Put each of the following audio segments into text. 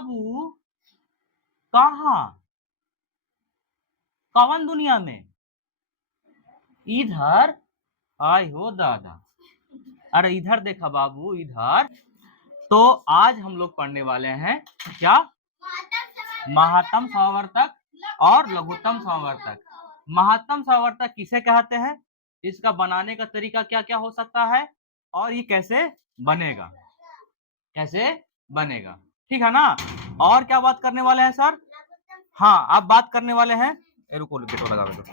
बाबू कहाँ? कौन दुनिया में? इधर? आय हो दादा, अरे इधर देखा बाबू, इधर। तो आज हम लोग पढ़ने वाले हैं क्या? महत्तम समावर्तक और लघुत्तम समावर्तक। महत्तम समावर्तक किसे कहते हैं, इसका बनाने का तरीका क्या क्या हो सकता है, और ये कैसे बनेगा, कैसे बनेगा, ठीक है ना। और क्या बात करने वाले हैं सर? हाँ, आप बात करने वाले हैं, रुको रुको लगा दो,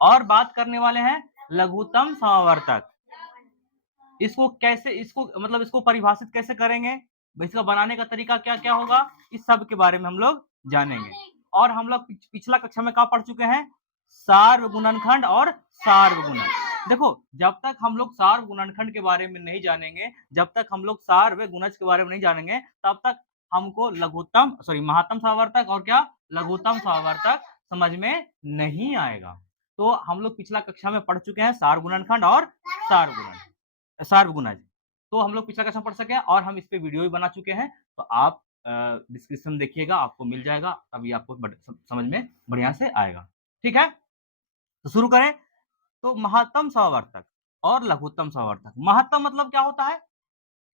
और बात करने वाले हैं लघुत्तम समावर्तक। इसको कैसे, इसको मतलब इसको परिभाषित कैसे करेंगे, इसका बनाने का तरीका क्या क्या होगा, इस सब के बारे में हम लोग जानेंगे। और हम लोग पिछला कक्षा में क्या पढ़ चुके हैं? सार्व गुणनखंड और सार्व गुणज। देखो, जब तक हम लोग सार्व गुणनखंड के बारे में नहीं जानेंगे, जब तक हम लोग सार्व गुणज के बारे में नहीं जानेंगे, तब तक हमको लघुत्तम महत्तम समावर्तक और क्या लघुत्तम समावर्तक समझ में नहीं आएगा। तो हम लोग पिछला कक्षा में पढ़ चुके हैं सार्व गुणनखंड और सार्व गुणज, सार्व गुणज। तो हम लोग पिछला कक्षा पढ़ सके, और हम इस पे वीडियो भी बना चुके हैं, तो आप डिस्क्रिप्शन देखिएगा, आपको मिल जाएगा, तभी आपको समझ में बढ़िया से आएगा, ठीक है। तो शुरू करें। तो महत्तम समावर्तक और लघुत्तम समावर्तक। महत्तम मतलब क्या होता है?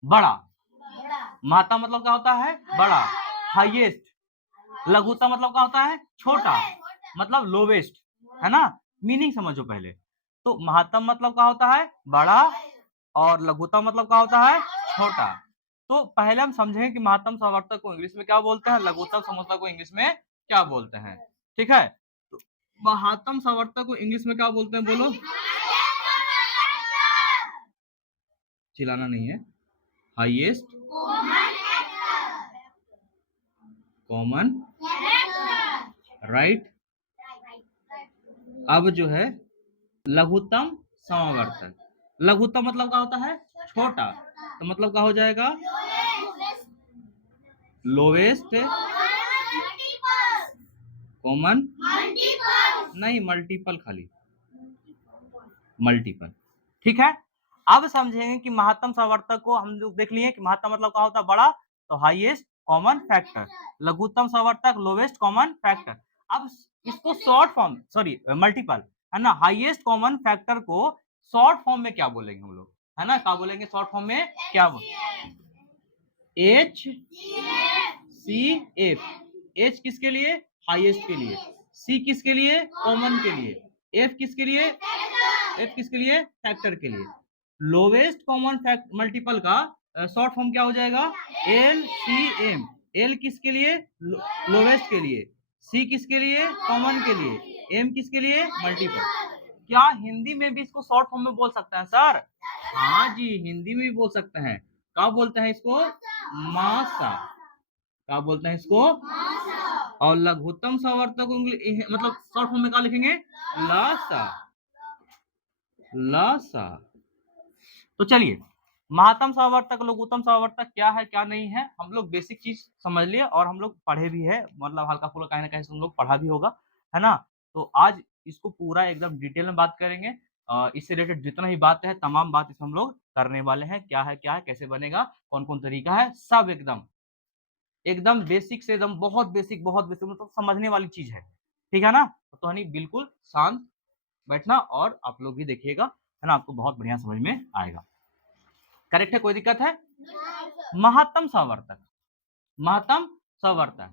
बड़ा। महत्तम मतलब क्या होता है? बड़ा, हाईएस्ट। लघुत्तम मतलब क्या होता है? छोटा, मतलब लोवेस्ट, है ना। मीनिंग समझो पहले। तो महत्तम मतलब क्या होता है? बड़ा, और लघुत्तम मतलब क्या होता है? छोटा। तो पहले हम समझेंगे कि महत्तम समावर्तक को इंग्लिश में क्या बोलते हैं, लघुत्तम समावर्तक को इंग्लिश में क्या बोलते हैं, ठीक है। तो महत्तम समावर्तक को इंग्लिश में क्या बोलते हैं, बोलो। चिल्लाना नहीं है। Highest common, right. अब जो है लघुत्तम समावर्तक। लघुत्तम मतलब क्या होता है? छोटा। तो मतलब क्या हो जाएगा? लोवेस्ट कॉमन, नहीं मल्टीपल, खाली मल्टीपल, ठीक है। अब समझेंगे कि महत्तम समावर्तक को हम लोग देख लिए कि महत्तम मतलब क्या होता है? बड़ा, तो हाईएस्ट कॉमन फैक्टर। लघुत्तम समावर्तक लोवेस्ट कॉमन फैक्टर। अब इसको शॉर्ट फॉर्म, सॉरी मल्टीपल, है ना। हाईएस्ट कॉमन फैक्टर को शॉर्ट फॉर्म में क्या बोलेंगे हम लोग, है ना, क्या बोलेंगे शॉर्ट फॉर्म में? क्या एच सी एफ। एच किसके लिए? हाईएस्ट के लिए। सी किसके लिए? कॉमन के लिए। एफ किसके लिए? एफ किसके लिए? फैक्टर के लिए। लोवेस्ट कॉमन मल्टीपल का शॉर्ट फॉर्म क्या हो जाएगा? L C M. एल किसके लिए? लोवेस्ट के लिए। सी किसके लिए? कॉमन के लिए। एम किसके लिए? मल्टीपल। क्या हिंदी में भी इसको शॉर्ट फॉर्म में बोल सकते हैं सर? हाँ जी, हिंदी में भी बोल सकते हैं। क्या बोलते हैं इसको? मासा। क्या बोलते हैं इसको? और लघुत्तम समावर्तक को मतलब शॉर्ट फॉर्म में क्या लिखेंगे? लासा, लासा। तो चलिए, महत्तम समावर्तक लघुत्तम समावर्तक क्या है क्या नहीं है, हम लोग बेसिक चीज समझ लिए, और हम लोग पढ़े भी है, मतलब हल्का फुल्का कहीं ना कहीं से हम लोग पढ़ा भी होगा, है ना। तो आज इसको पूरा एकदम डिटेल में बात करेंगे। इससे रिलेटेड जितना भी बात है, तमाम बात इसमें हम लोग करने वाले हैं। क्या है, कैसे बनेगा, कौन कौन तरीका है, सब एकदम एकदम बेसिक से एकदम बहुत बेसिक मतलब समझने वाली चीज है, ठीक है ना। तो हनी बिल्कुल शांत बैठना, और आप लोग भी देखिएगा, है ना, आपको बहुत बढ़िया समझ में आएगा। करेक्ट है, कोई दिक्कत है? महत्तम समावर्तक, महत्तम समावर्तक,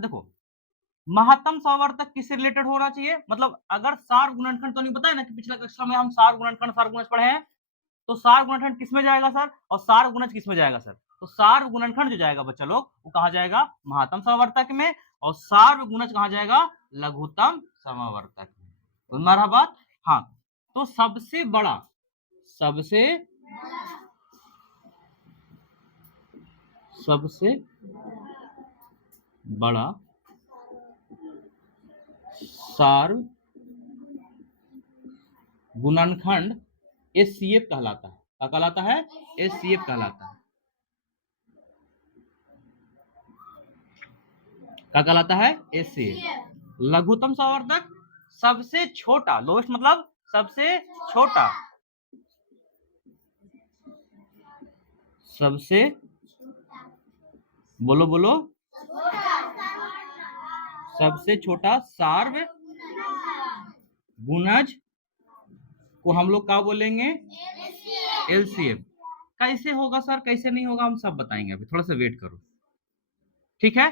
देखो महत्तम समावर्तक किससे रिलेटेड होना चाहिए, मतलब अगर सार गुणनखंड, तो नहीं बताया ना कि पिछला कक्षा में हम सार गुणनखंड सार गुणज पढ़े हैं, तो सार गुणनखंड किसमें जाएगा सर, और सार गुणज किसमें जाएगा सर? तो सार गुणनखंड जो जाएगा बच्चा लोग, वो कहा जाएगा? महत्तम समावर्तक में। और सार गुणज कहा जाएगा? लघुत्तम समावर्तक में। सुन रहा बात? हाँ। तो सबसे बड़ा, सबसे सबसे बड़ा सार गुणनखंड एचसीएफ कहलाता है। क्या कहलाता है? एचसीएफ कहलाता है। क्या कहलाता है? एचसीएफ। लघुत्तम समावर्तक सबसे छोटा, लोएस्ट मतलब सबसे छोटा, सबसे बोलो बोलो। सबसे छोटा सार्व गुणज को हम लोग क्या बोलेंगे? एलसीएम। कैसे होगा सर, कैसे नहीं होगा, हम सब बताएंगे, अभी थोड़ा सा वेट करो, ठीक है।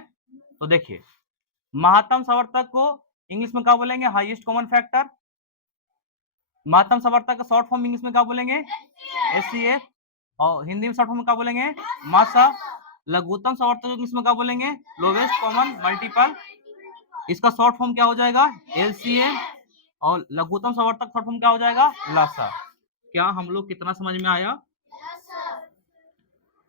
तो देखिए, महत्तम सावर्तक को इंग्लिश में क्या बोलेंगे? Highest common factor. महत्तम सावर्तक का शॉर्ट फॉर्म इंग्लिश में क्या बोलेंगे? एचसीएफ। और हिंदी में शॉर्ट फॉर्म में क्या बोलेंगे? मासा। लघुत्तम सावर्तक इंग्लिश में क्या बोलेंगे? Lowest common multiple. इसका शॉर्ट फॉर्म क्या हो जाएगा? एलसीएम। और लघुत्तम सावर्तक शॉर्ट फॉर्म क्या हो जाएगा? लासा। क्या हम लोग कितना समझ में आया?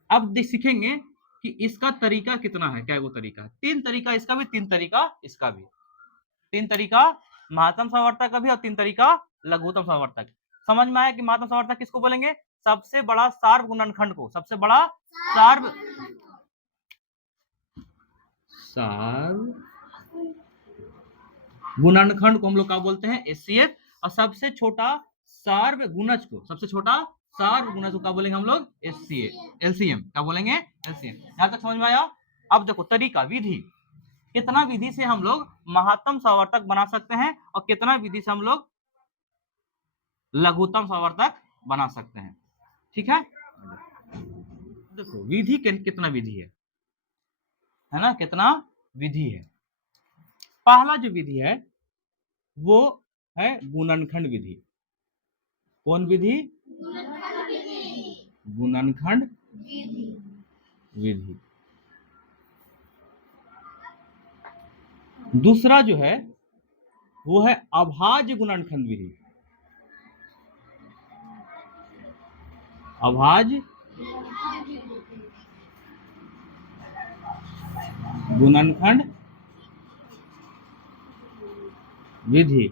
अब सीखेंगे कि इसका तरीका कितना है, क्या वो तरीका? तीन तरीका इसका भी, तीन तरीका इसका भी। तीन तरीका महत्तम सावर्तक का भी और तीन तरीका लघुत्तम सावर्तक। समझ में आया कि महत्तम सावर्तक किसको बोलेंगे? सबसे बड़ा सार्व गुणनखंड को। सबसे बड़ा सार्व गुणनखंड को हम लोग क्या बोलते हैं? एचसीएफ। और सबसे छोटा सार्व गुणज को, सबसे छोटा सार्व गुणज को क्या बोलेंगे हम लोग? HCF, LCM. क्या बोलेंगे? एलसीएम। यहां तक समझ में आया? अब देखो तरीका, विधि, कितना विधि से हम लोग महत्तम सावर्तक बना सकते हैं और कितना विधि से हम लोग लघुत्तम सावर्तक बना सकते हैं, ठीक है। देखो विधि कितना विधि है ना, कितना विधि है। पहला जो विधि है वो है गुणनखंड विधि। कौन विधि? गुणनखंड विधि। दूसरा जो है वो है अभाज्य गुणनखंड विधि। अभाज्य गुणनखंड विधि।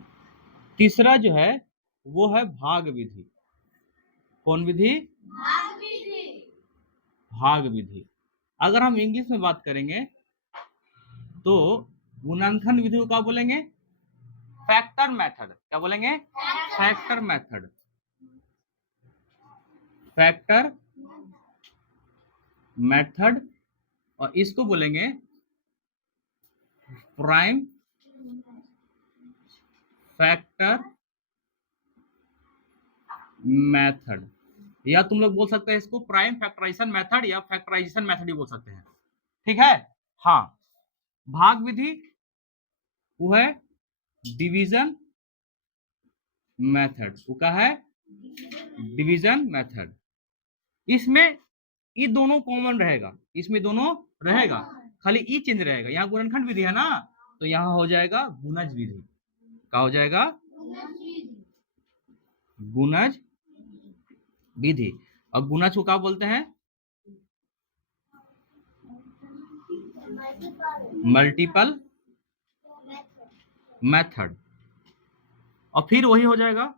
तीसरा जो है वो है भाग विधि। कौन विधि? भाग विधि। अगर हम इंग्लिश में बात करेंगे तो गुणनखंड विधि को क्या बोलेंगे? Factor method. क्या बोलेंगे? Factor method. Factor method. और इसको बोलेंगे प्राइम फैक्टर मेथड, या तुम लोग बोल सकते हैं इसको प्राइम फैक्टराइजेशन मेथड या फैक्टराइजेशन मेथड ही बोल सकते हैं, ठीक है। हाँ, भाग विधि वो है डिवीजन मेथड। वो क्या है? Division method. इसमें ये दोनों कॉमन रहेगा, इसमें दोनों रहेगा, खाली ई चेंज रहेगा। यहाँ गुणनखंड विधि है ना, तो यहाँ हो जाएगा गुणज विधि। क्या हो जाएगा? गुणज विधि। और गुणज को क्या बोलते हैं? Multiple method. और फिर वही हो जाएगा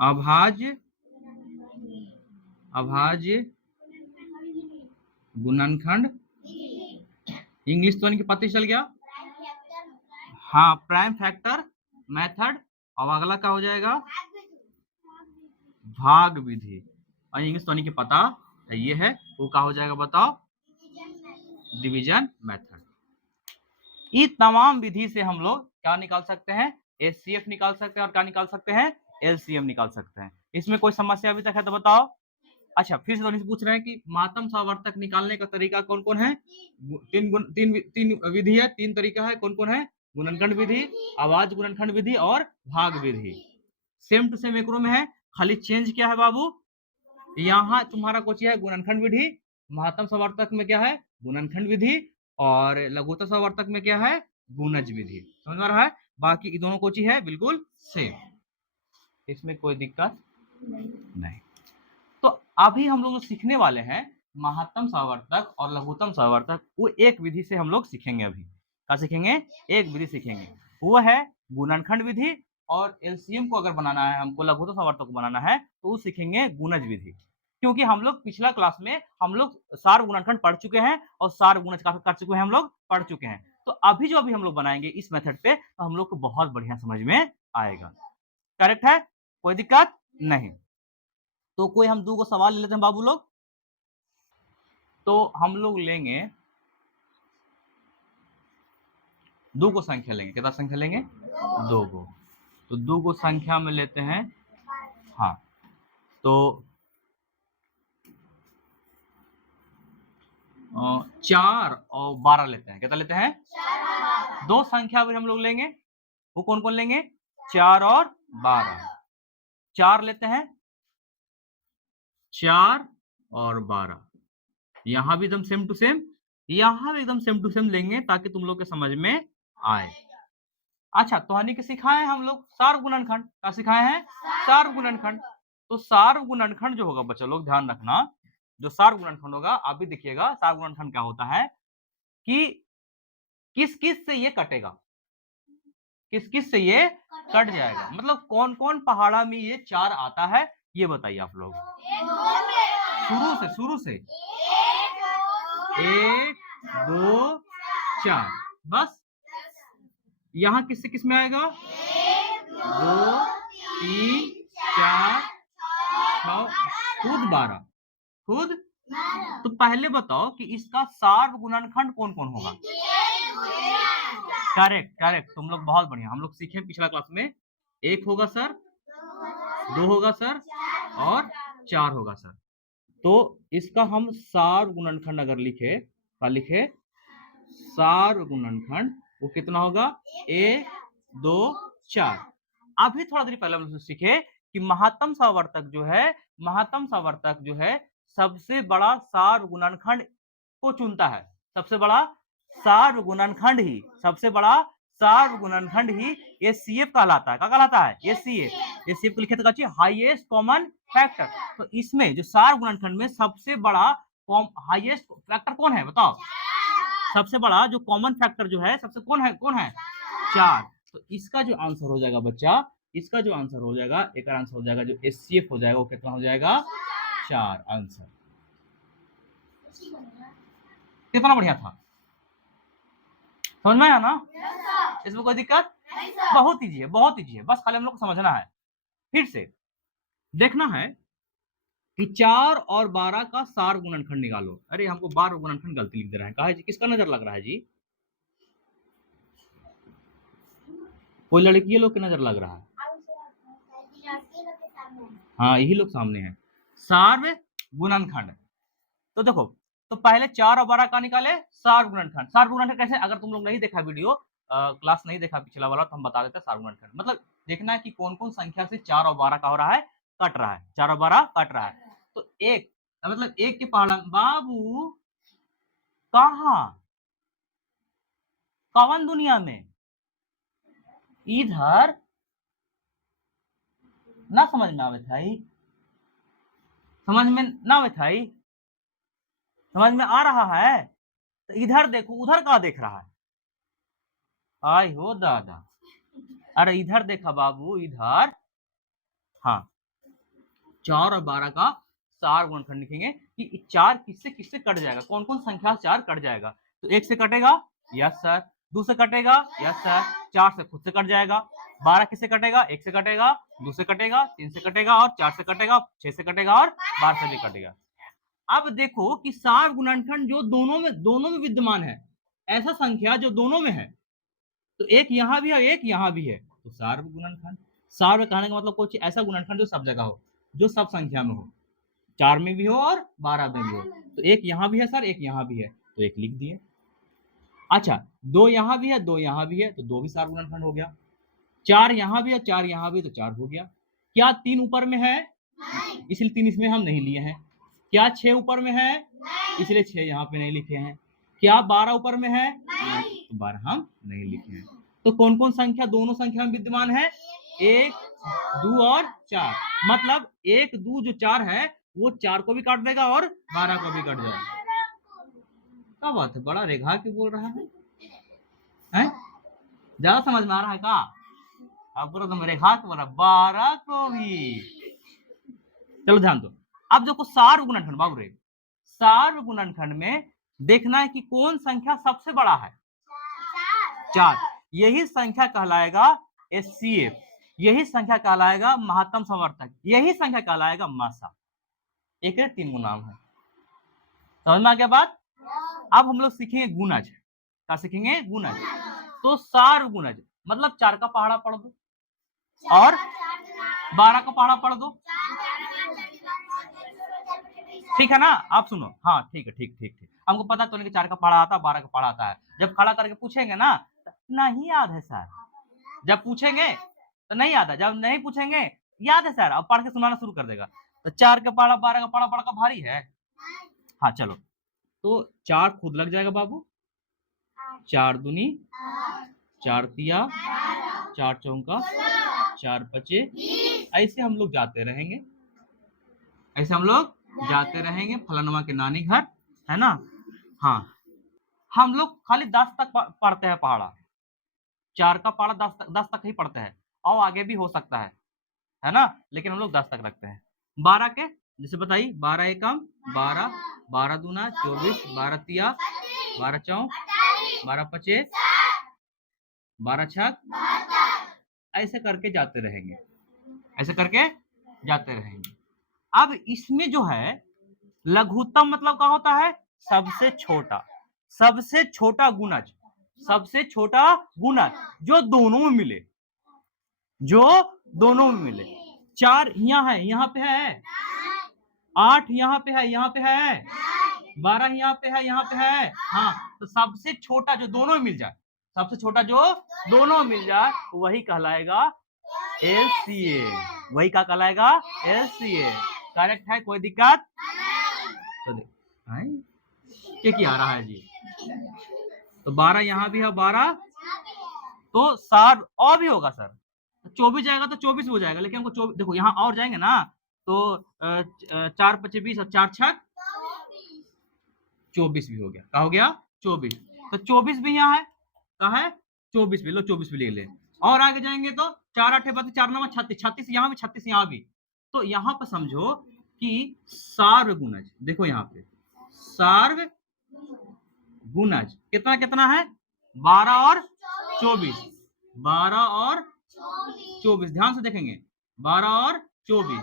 अभाज्य गुणनखंड। इंग्लिश तो इनकी पता ही चल गया। हाँ, प्राइम फैक्टर मेथड। और अगला क्या हो जाएगा? भाग विधि। और इंग्लिश तो इनकी पता ये है, वो क्या हो जाएगा बताओ? Division method. ये तमाम विधि से हम लोग क्या निकाल सकते हैं? एचसीएफ निकाल सकते हैं। और क्या निकाल सकते हैं? एलसीएम निकाल सकते हैं। इसमें कोई समस्या अभी तक है तो बताओ। अच्छा, फिर से पूछ रहे हैं कि महत्तम सावर्तक निकालने का तरीका कौन कौन है? तीन विधि है, तीन तरीका है। कौन कौन है? गुणनखंड विधि, अभाज्य गुणनखंड विधि और भाग विधि। सेम टू सेम एक में है, खाली चेंज क्या है बाबू? यहाँ तुम्हारा कुछ है गुणनखंड विधि, महत्तम सावर्तक में क्या है? गुणनखंड विधि। और लघुत्तम सावर्तक में क्या है? गुणज विधि। समझ में आ रहा है? बाकी दोनों कोची है बिल्कुल सेम, इसमें कोई दिक्कत नहीं। तो अभी हम लोग जो सीखने वाले हैं महत्तम सावर्तक और लघुत्तम सावर्तक, वो एक विधि से हम लोग सीखेंगे। अभी क्या सीखेंगे? एक विधि सीखेंगे, वो है गुणनखंड विधि। और एलसीएम को अगर बनाना है हमको, लघुत्तम सावर्तक को बनाना है, तो वो सीखेंगे गुणज विधि। क्योंकि हम लोग पिछला क्लास में हम लोग सार्व गुणनखंड पढ़ चुके हैं और सार्व गुणज कर चुके हैं, हम लोग पढ़ चुके हैं। तो अभी जो हम लोग बनाएंगे इस मेथड पे, तो हम लोग को बहुत बढ़िया समझ में आएगा। करेक्ट है? कोई दिक्कत नहीं। तो कोई हम दो सवाल ले लेते हैं बाबू लोग। तो हम लोग लेंगे 2 को संख्या लेंगे। कितना संख्या लेंगे? 2 को। तो 2 को संख्या में लेते हैं। हाँ, तो 4 और 12 लेते हैं। कितना लेते हैं? 2 संख्या भी हम लोग लेंगे। वो कौन कौन लेंगे? 4 और 12। 4 लेते हैं, 4 और 12। यहां भी एकदम सेम टू सेम, यहां भी एकदम सेम टू सेम लेंगे ताकि तुम लोग के समझ में आए। अच्छा, तो हानि के सिखाए हैं हम लोग सार्व गुणनखंड। क्या सिखाए हैं? सार्व गुणनखंड। तो सार्व गुणनखंड जो होगा बच्चा लोग ध्यान रखना, जो सार्व गुणनखंड होगा आप भी देखिएगा। सार्व गुणनखंड क्या होता है कि किस किस से ये कटेगा, किस किस से ये कट जाएगा। मतलब कौन कौन पहाड़ा में ये 4 आता है, ये बताइए आप लोग। शुरू से 1 2 4 बस। यहाँ किससे किस में आएगा? 2 3 4 6 खुद 12 खुद। तो पहले बताओ कि इसका सार्व गुणनखंड कौन कौन होगा? करेक्ट करेक्ट, तुम लोग बहुत बढ़िया। हम लोग सीखे पिछला क्लास में 1 होगा सर, 2 होगा सर और 4 होगा सर। तो इसका हम सार्व गुणनखंड अगर लिखे, क्या लिखे? सार्व गुणनखंड वो कितना होगा? 1 2 4। अभी थोड़ा देर पहले हम सीखे कि महत्तम सावर्तक जो है, महत्तम सावर्तक जो है सबसे बड़ा सार्व गुणनखंड को चुनता है। सबसे बड़ा सार्व गुणनखंड ही, सबसे बड़ा सार्व गुणनखंड ही एचसीएफ कहलाता है। क्या कहलाता है? एचसीएफ। एचसीएफ को लिखे तो क्या? Highest common factor. तो इसमें जो सार्व गुणनखंड में सबसे बड़ा हाईएस्ट फैक्टर कौन है बताओ? सबसे बड़ा जो कॉमन फैक्टर जो है सबसे कौन है? 4। तो इसका जो आंसर हो जाएगा बच्चा, इसका जो आंसर हो जाएगा, एक आंसर हो जाएगा जो एचसीएफ हो जाएगा वो कितना हो जाएगा? 4 आंसर। कितना बढ़िया था, समझ में आया ना? इसमें कोई दिक्कत? बहुत इजी है, बहुत इजी है। बस खाली हम लोग को समझना है। फिर से देखना है कि 4 और 12 का सार्व गुणनखंड निकालो। अरे हमको 12 गुणनखंड गलती लिख दे रहा है। कहा है जी? किसका नजर लग रहा है जी? कोई लड़की लोग की नजर लग रहा है? हाँ, यही लोग सामने हैं। सार्व गुणनखंड। तो देखो, तो पहले 4 और 12 का निकाले सार्व गुणनखंड। सार्व गुणनखंड कैसे? अगर तुम लोग नहीं देखा वीडियो, क्लास नहीं देखा पिछला वाला, तो हम बता देते हैं सार्व गुणनखंड। मतलब देखना है कि कौन कौन संख्या से 4 और 12 का हो रहा है, कट रहा है। 4 और 12 कट रहा है। तो एक मतलब एक के पहाड़ा बाबू कहा, कौन दुनिया में? इधर ना समझ में आवे थाई, समझ में ना आवे थाई, समझ में आ रहा है? तो इधर देखो, उधर कहाँ देख रहा है? आई हो दादा, अरे इधर देखा बाबू, इधर। हाँ, 4 और 12 का सार्व गुणनखंड लिखेंगे कि 4 किससे किससे कट जाएगा, कौन कौन संख्या 4 कट जाएगा। तो 1 से कटेगा, यस सर। 2 से कटेगा, यस सर। 4 से खुद से कट जाएगा। 12 किससे कटेगा? 1 से कटेगा, 2 से कटेगा, 3 से कटेगा और 4 से कटेगा, 6 से कटेगा और 12 से भी कटेगा। अब देखो कि सार्व गुणनखंड जो दोनों में विद्यमान है, ऐसा संख्या जो दोनों में है, तो एक यहाँ भी है, एक यहाँ भी है, तो सार्व गुणनखंड। सार्व कहने का मतलब कोई ऐसा गुणनखंड जो सब जगह हो, जो सब संख्या में हो, 4 में भी हो और 12 में भी हो। तो एक यहाँ भी है सर, एक यहाँ भी है, तो एक लिख दिए। अच्छा, 2 यहाँ भी है, 2 यहाँ भी है, तो 2 भी सार्व गुणनखंड हो गया। 4 यहाँ भी है, 4 यहाँ भी, तो 4 हो गया। क्या 3 ऊपर में है? इसलिए 3 इसमें हम नहीं लिए हैं। क्या 6 ऊपर में है? इसलिए 6 यहाँ पे नहीं लिखे हैं। क्या 12 ऊपर में है? तो 12 हम नहीं लिखे हैं। तो कौन कौन संख्या दोनों संख्या में विद्यमान है? 1 2 और 4। मतलब 1 2 जो 4 है वो 4 को भी काट देगा और 12 को भी काट जाएगा। क्या बात है, बड़ा रेखा क्यों बोल रहा है? ज्यादा समझ में आ रहा है का? अब पूरा तुम रेखा के बोला 12 को भी। चलो ध्यान दो। अब देखो सार्व गुणनखंड बाबू रे, सार्व गुणनखंड में देखना है कि कौन संख्या सबसे बड़ा है। 4। यही संख्या कहलाएगा एचसीएफ, यही संख्या कहलाएगा महत्तम सावर्तक, यही संख्या कहलाएगा मासा। एक 3 गो नाम है, समझ में आ गया बात। अब हम लोग सीखेंगे गुणज। क्या सीखेंगे? गुणज। तो सार गुणज मतलब 4 का पहाड़ा पढ़ दो और 12 का पहाड़ा पढ़ दो, ठीक है ना। आप सुनो, हाँ ठीक है, ठीक ठीक ठीक, हमको पता तो नहीं कि 4 का पहाड़ा आता है 12 का पहाड़ा आता है। जब खड़ा करके पूछेंगे ना नहीं याद है सर, जब पूछेंगे तो नहीं याद है, जब नहीं पूछेंगे याद है सर, अब पढ़ के सुनाना शुरू कर देगा। तो 4 का पहाड़ा 12 का पहाड़ा बड़ा का भारी है। हाँ चलो, तो 4 खुद लग जाएगा बाबू, 4 दूनी 4 तिया 4 चौका 4 पचे, ऐसे हम लोग जाते रहेंगे, ऐसे हम लोग जाते रहेंगे फलानुमा के नानी घर, है ना। हाँ, हम लोग खाली 10 तक पढ़ते हैं पहाड़ा, 4 का पहाड़ा 10 तक ही पढ़ते हैं, और आगे भी हो सकता है ना, लेकिन हम लोग 10 तक रखते हैं। 12 के जैसे बताइए, 12 एकम 12, 12 दूना 24, 12 तिया 12 चौक 12 पचे 12 छक, ऐसे करके जाते रहेंगे, ऐसे करके जाते रहेंगे। अब इसमें जो है लघुत्तम मतलब क्या होता है? सबसे छोटा, सबसे छोटा गुणज, सबसे छोटा गुणज जो दोनों में मिले, जो दोनों में मिले। 4 यहाँ है, यहाँ पे है, 8 यहाँ पे है, यहाँ पे है, 12 यहाँ पे है, यहाँ पे है। हाँ, तो सबसे छोटा जो दोनों में मिल जाए, सबसे छोटा जो दोनों में मिल जाए वही कहलाएगा एलसीए, वही क्या कहलाएगा? एलसीए। करेक्ट है, कोई दिक्कत? तो क्या आ रहा है जी? तो 12 यहाँ भी है, 12 तो 7 और भी होगा सर, 24 जाएगा तो 24 हो जाएगा, लेकिन हमको 24 देखो यहाँ और जाएंगे ना, तो 4 पचे 20 और 4 छक 24 भी हो गया। क्या हो गया? 24। तो 24 भी यहाँ है, कहा है 24 भी, लो 24 भी ले ले। और आगे जाएंगे तो 4 8 32 4 9 36, 36 यहाँ भी 36 यहाँ भी। तो यहाँ पर समझो कि सार्व गुणज, देखो यहाँ पे सार्व गुणज कितना कितना है? 12 और 24, 12 और 24, ध्यान से देखेंगे 12 और 24।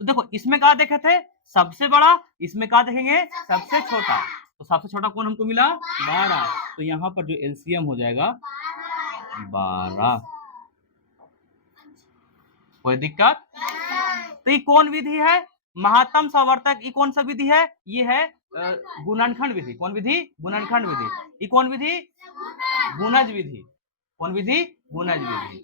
तो देखो इसमें कहा देखे थे सबसे बड़ा, इसमें कहा देखेंगे सबसे छोटा, तो सबसे छोटा कौन हमको मिला? 12। तो यहाँ पर जो एलसीएम हो जाएगा 12। कोई दिक्कत? तो ये कौन विधि है? महत्तम सवर्तक। ये कौन सा विधि है? ये है गुणनखंड विधि। कौन विधि? गुणनखंड विधि। ये कौन विधि? गुणज विधि। कौन विधि? गुणज विधि।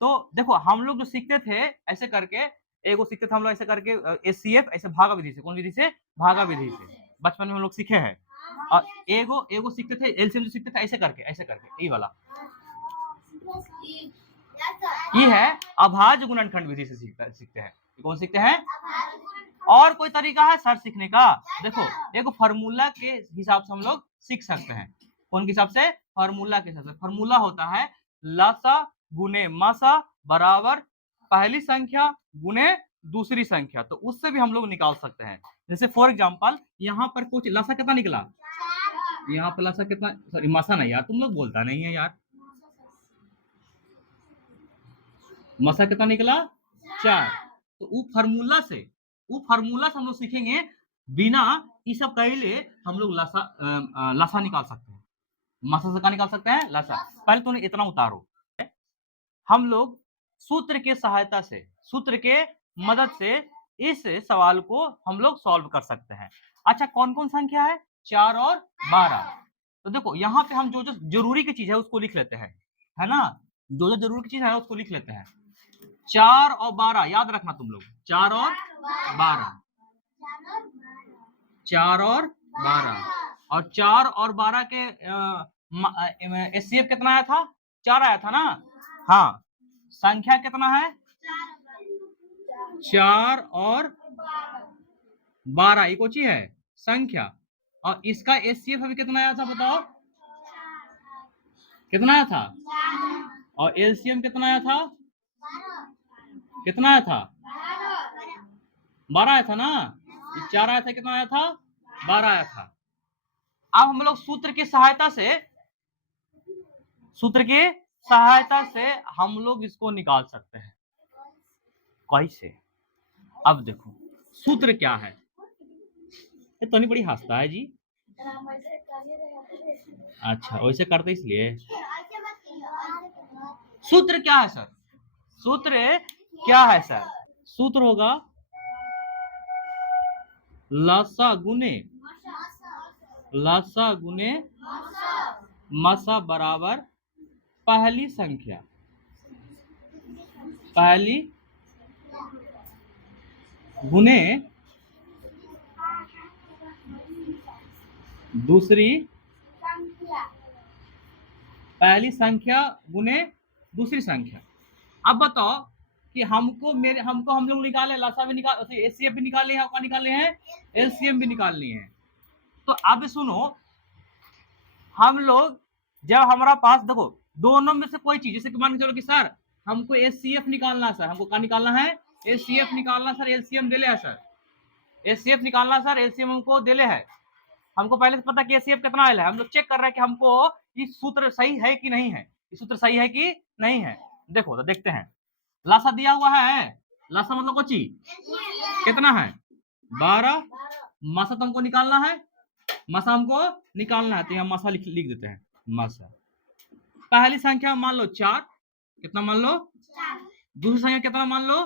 तो देखो हम लोग जो सीखते थे ऐसे करके, एगो सीखते थे हम लोग ऐसे करके एचसीएफ, ऐसे भागा विधि से। कौन विधि से? भागा विधि से, बचपन में हम लोग सीखे हैं। और एगो एगो सीखते थे एलसीएम जो सीखते थे ऐसे करके, ऐसे करके, ये वाला ये है अभाज्य गुणनखंड विधि से सीखते हैं। कौन सीखते हैं? और कोई तरीका है सर सीखने का? देखो एक फार्मूला के हिसाब से हम लोग सीख सकते हैं। कौन के हिसाब से? फार्मूला के हिसाब से। फार्मूला होता है लसा गुने मसा बराबर पहली संख्या गुने दूसरी संख्या, तो उससे भी हम लोग निकाल सकते हैं। जैसे फॉर एग्जांपल यहाँ पर कुछ लसा कितना निकला, यहाँ पर लसा कितना, सॉरी मसा नहीं यार, तुम लोग बोलता नहीं है यार, मसा कितना निकला? 4। तो वो फार्मूला से हम लोग सीखेंगे, बिना ये सब कहले हम लोग लसा निकाल सकते हैं। मसा से क्या निकाल सकते हैं? लसा। पहले तो इतना उतारो, हम लोग सूत्र के सहायता से, सूत्र के मदद से इस सवाल को हम लोग सॉल्व कर सकते हैं। अच्छा कौन कौन संख्या है? 4 और 12। तो देखो यहाँ पे हम जो जो जरूरी की चीज है उसको लिख लेते हैं, है ना, जो जो जरूरी की चीज है उसको लिख लेते हैं। 4 और 12 याद रखना तुम लोग, 4 और 12, 4 और 12, और 4 और 12 के एचसीएफ कितना आया था? 4 आया था ना। हाँ, संख्या कितना है? 4 और 12, ये कौन सी है? संख्या। और इसका एचसीएफ अभी कितना आया था बताओ? कितना आया था? और एलसीएम कितना आया था? कितना आया था? 12 आया था ना। 4 आया था, कितना आया था? 12 आया था। अब हम लोग सूत्र की सहायता से हम लोग इसको निकाल सकते हैं। कैसे? अब देखो सूत्र क्या है, ये तो नहीं बड़ी हंसता है जी। अच्छा वैसे करते इसलिए। सूत्र क्या है सर? सूत्र क्या है सर? सूत्र होगा लसा गुने मसा बराबर पहली संख्या गुने दूसरी पहली संख्या गुने दूसरी संख्या। अब बताओ कि हमको हम लोग निकाले लसा भी निकाल, एचसीएफ भी निकाले हैं, क्या निकाले हैं? एलसीएम भी निकालनी है। तो अब सुनो, हम लोग जब हमारा पास देखो दोनों में से कोई चीज, जैसे कि मान के चलो कि सर हमको एचसीएफ निकालना है, सर हमको क्या निकालना है? एचसीएफ निकालना सर, एलसीएम देले है सर, एचसीएफ निकालना सर, एलसीएम हमको देले है। हमको पहले से पता कि एचसीएफ कितना आया है, हम लोग चेक कर रहे हैं कि हमको ये सूत्र सही है कि नहीं है, ये सूत्र सही है कि नहीं है। देखो तो देखते हैं, लासा दिया हुआ है, लासा मतलब कोची कितना है? 12। मासा तो हमको निकालना है, मासा हमको निकालना है, तो यहाँ मासा लिख देते हैं। मासा पहली संख्या मान लो 4, कितना मान लो? दूसरी संख्या कितना मान लो?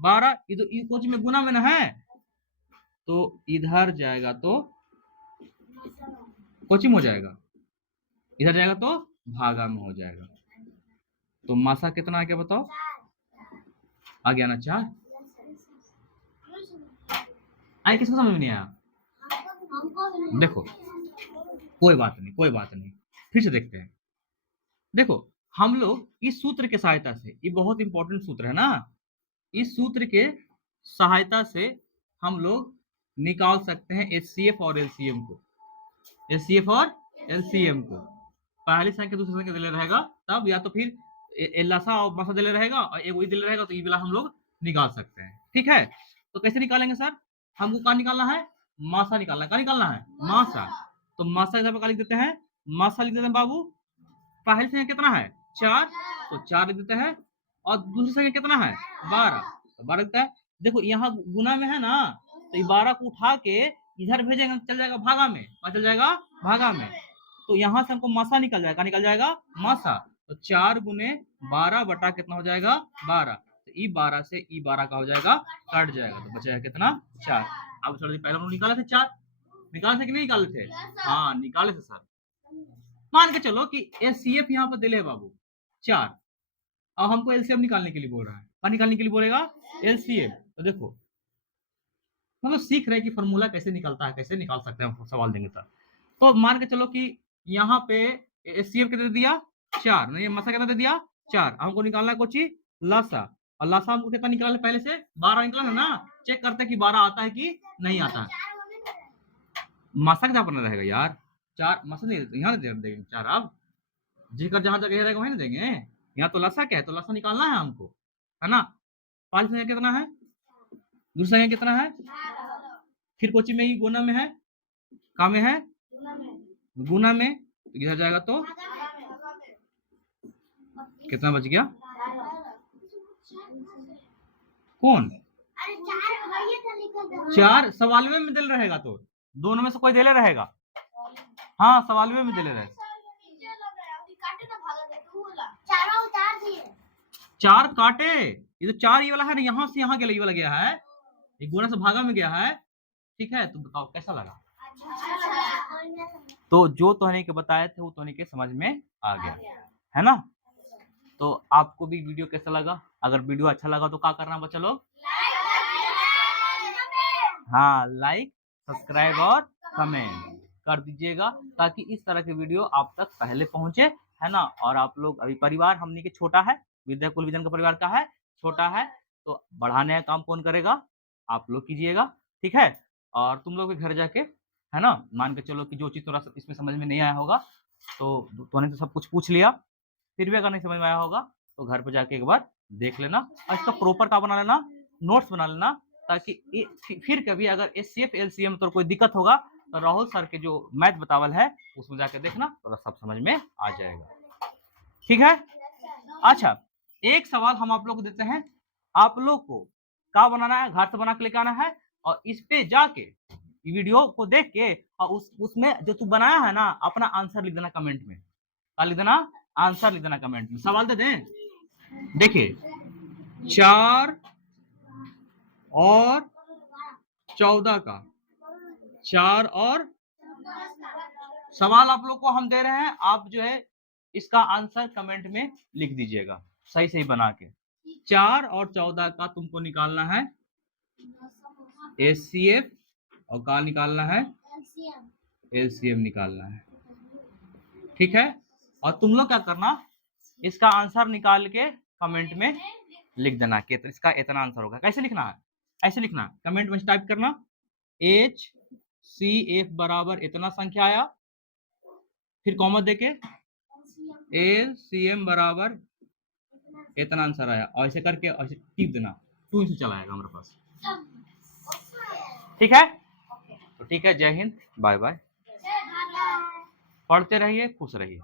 12। ये कोच में गुना में ना है, तो इधर जाएगा तो कोची में हो जाएगा, इधर जाएगा तो भागा में हो जाएगा। तो मासा कितना आ गया बताओ? आ गया ना 4। आए किसको समझ में नहीं आया? देखो कोई बात नहीं, फिर से देखते हैं। देखो हम लोग इस सूत्र के सहायता से, ये बहुत इंपॉर्टेंट सूत्र है ना, इस सूत्र के सहायता से हम लोग निकाल सकते हैं एचसीएफ और एलसीएम को, एचसीएफ और एलसीएम को। पहली संख्या दूसरी संख्या दिले रहेगा तब, या तो फिर लासा और मासा दिले रहेगा और एक वही दिले रहेगा, तो ये वाला हम लोग निकाल सकते हैं। ठीक है, तो कैसे निकालेंगे सर? हमको क्या निकालना है? मासा निकालना है। क्या निकालना है? मासा। तो मासा इधर पर लिख देते हैं, मासा लिख देते हैं बाबू। पहली संख्या कितना है? 4, तो 4 लिख देते हैं, और दूसरी संख्या कितना है? 12, तो 12 लिखता है। देखो यहाँ गुना में है ना, तो 12 को उठा के इधर भेजेंगे, चल जाएगा भागा में, और चल जाएगा भागा में, तो यहाँ से हमको मासा निकल जाएगा, निकल जाएगा मासा। तो 4 गुने 12 बटा कितना हो जाएगा? 12। तो ई 12 से ई 12 का हो जाएगा, कट जाएगा, तो बचेगा कितना? 4। अब थोड़ा पहले हम लोग निकाले थे 4, निकाले थे कि नहीं निकाले थे? हाँ निकाले थे सर। मान के चलो कि एचसीएफ यहाँ पर दिले बाबू 4, अब हमको एलसीएम निकालने के लिए बोल रहा है। क्या निकालने के लिए बोलेगा? एलसीएम। तो देखो मतलब सीख रहे हैं कि फॉर्मूला कैसे निकलता है, कैसे निकाल सकते हैं, सवाल देंगे सर। तो मान के चलो कि यहाँ पे एचसीएफ कितना दे दिया? 4, नहीं मसा कितना दे दिया? 4। हमको निकालना है कोची? लासा, और लासा हमको कितना निकाला है? पहले से 12 निकाला ना, चेक करते हैं कि 12 आता है कि नहीं आता है। मासा क्या बना रहेगा यार? 4 मासा नहीं, यहाँ दे देंगे 4। अब जिक्र जहां जगह रहेगा वहीं देंगे, यहाँ तो लासा क्या है, तो लासा निकालना है हमको, है ना। पहली संख्या कितना है? दूसरी संख्या कितना है? फिर कोची में ही गुना में है, का में है? गुना में, तो इधर जाएगा तो कितना बच गया? कौन? 4 सवालवे में दिल रहेगा, तो दोनों में से कोई दिले रहेगा। हाँ सवालवे में दिले रहेगा। 4 काटे, ये तो 4 ये वाला है ना, यहाँ से यहाँ के वाला गया है, ये गुना से भागा में गया है। ठीक है, तो बताओ कैसा लगा? तो जो तोहने के बताए थे वो तोहने के समझ में आ गया, है ना। तो आपको भी वीडियो कैसा लगा? अगर वीडियो अच्छा लगा तो क्या करना बच्चा लोग? हाँ लाइक, सब्सक्राइब और कमेंट कर दीजिएगा, ताकि इस तरह के वीडियो आप तक पहले पहुंचे, है ना। और आप लोग अभी परिवार हमने के छोटा है, विद्या कुल विजन का परिवार का है, छोटा है, तो बढ़ाने का काम कौन करेगा? आप लोग कीजिएगा, ठीक है। और तुम लोग भी घर जाके, है ना, मान के चलो कि जो चीज थोड़ा इसमें समझ में नहीं आया होगा, तो तूने तो सब कुछ पूछ लिया, फिर भी अगर नहीं समझ में आया होगा तो घर पे जाके एक बार देख लेना, और इसका प्रॉपर का बना लेना, नोट्स बना लेना, ताकि फिर कभी अगर एचसीएफ एलसीएम तो कोई दिक्कत होगा तो राहुल सर के जो मैथ बतावल है उसमें जाके देखना, तो सब समझ में आ जाएगा, ठीक है। अच्छा एक सवाल हम आप लोग को देते हैं, आप लोग को क्या बनाना है? घर से बना के लेके आना है, और इस पे जाके वीडियो को देख के और उसमें जो तू बनाया है ना अपना आंसर लिख देना कमेंट में। क्या लिख देना? आंसर लिख देना कमेंट में। सवाल दे दें? देखिए 4 और 14 का, 4 और सवाल आप लोग को हम दे रहे हैं, आप जो है इसका आंसर कमेंट में लिख दीजिएगा सही सही बना के। 4 और 14 का तुमको निकालना है HCF और का निकालना है LCM निकालना है, ठीक है। और तुम लोग क्या करना, इसका आंसर निकाल के कमेंट में लिख देना कि इसका इतना आंसर होगा। कैसे लिखना है? ऐसे लिखना है, कमेंट में टाइप करना HCF बराबर इतना संख्या आया, फिर कॉमा देके LCM बराबर इतना आंसर आया, और ऐसे करके ऐसे टिप देना, 2 से चला आएगा हमारे पास, ठीक है। तो ठीक है, जय हिंद, बाय बाय, पढ़ते रहिए, खुश रहिए।